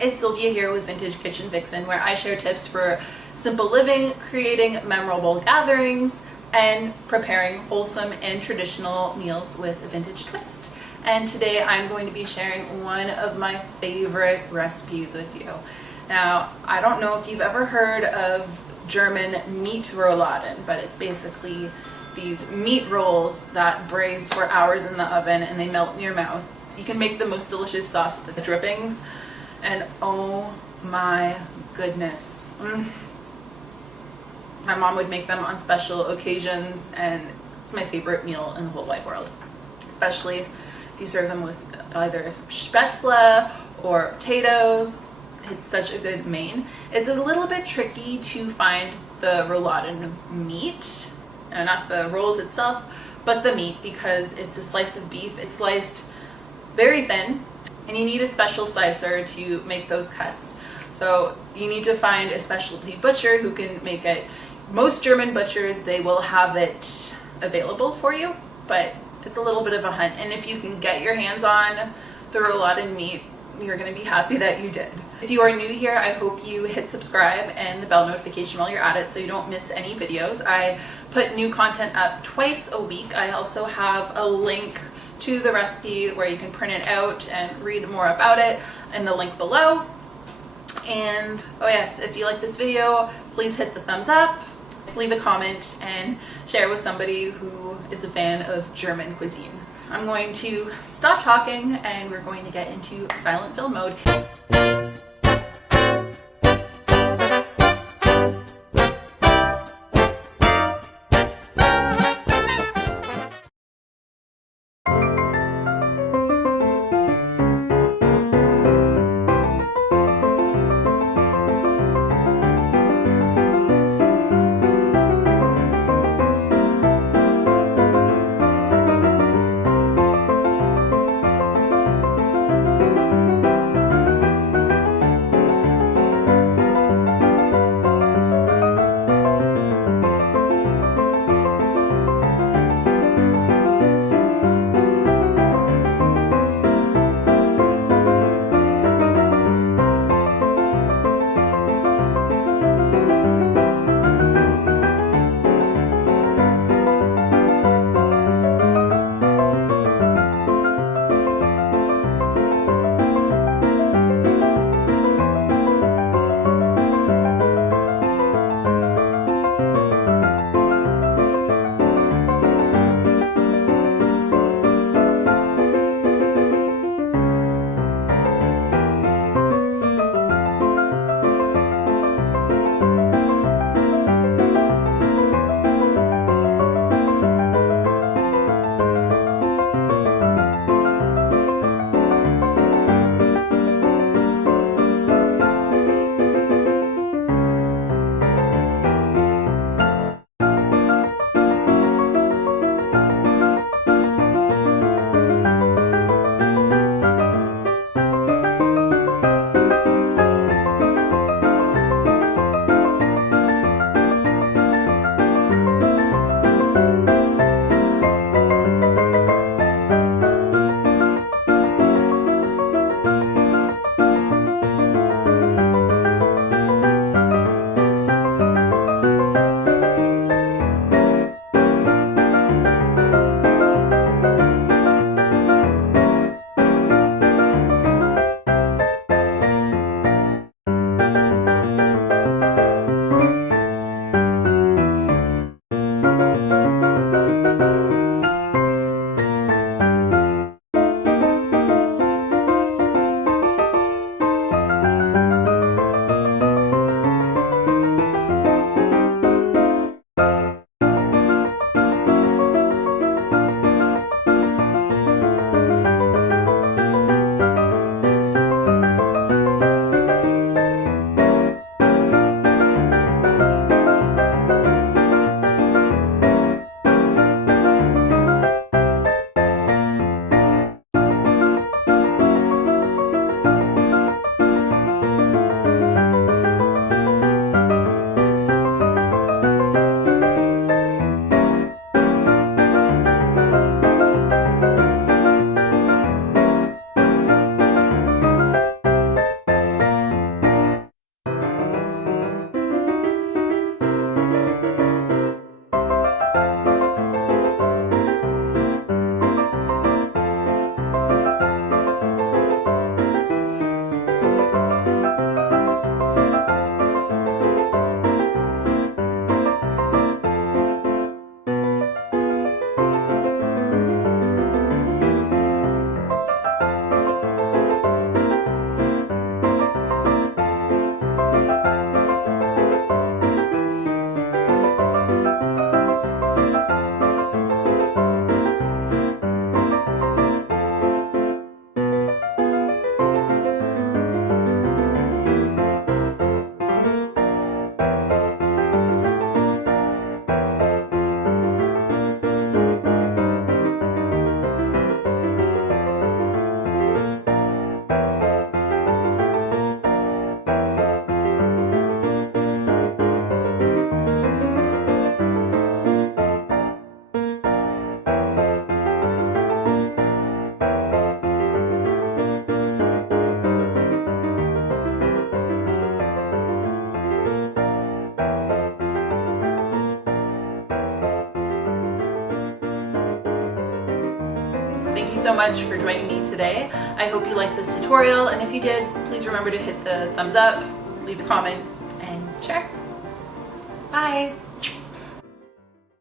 It's Sylvia here with Vintage Kitchen Vixen, where I share tips for simple living, creating memorable gatherings, and preparing wholesome and traditional meals with a vintage twist. And today I'm going to be sharing one of my favorite recipes with you. Now, I don't know if you've ever heard of German meat rouladen, but it's basically these meat rolls that braise for hours in the oven and they melt in your mouth. You can make the most delicious sauce with the drippings, and oh my goodness. My mom would make them on special occasions, and it's my favorite meal in the whole wide world, especially if you serve them with either some spätzle or potatoes. It's such a good main. It's a little bit tricky to find the rouladen meat, not the rolls itself, but the meat, because it's a slice of beef. It's sliced very thin, and you need a special slicer to make those cuts. So you need to find a specialty butcher who can make it. Most German butchers, they will have it available for you, but it's a little bit of a hunt. And if you can get your hands on the rouladen meat, you're going to be happy that you did. If you are new here, I hope you hit subscribe and the bell notification while you're at it so you don't miss any videos. I put new content up twice a week. I also have a link to the recipe where you can print it out and read more about it in the link below. And oh yes, if you like this video, please hit the thumbs up, leave a comment, and share with somebody who is a fan of German cuisine. I'm going to stop talking and we're going to get into silent film mode. thank you so much for joining me today. I hope you liked this tutorial, and if you did, please remember to hit the thumbs up, leave a comment, and share. Bye!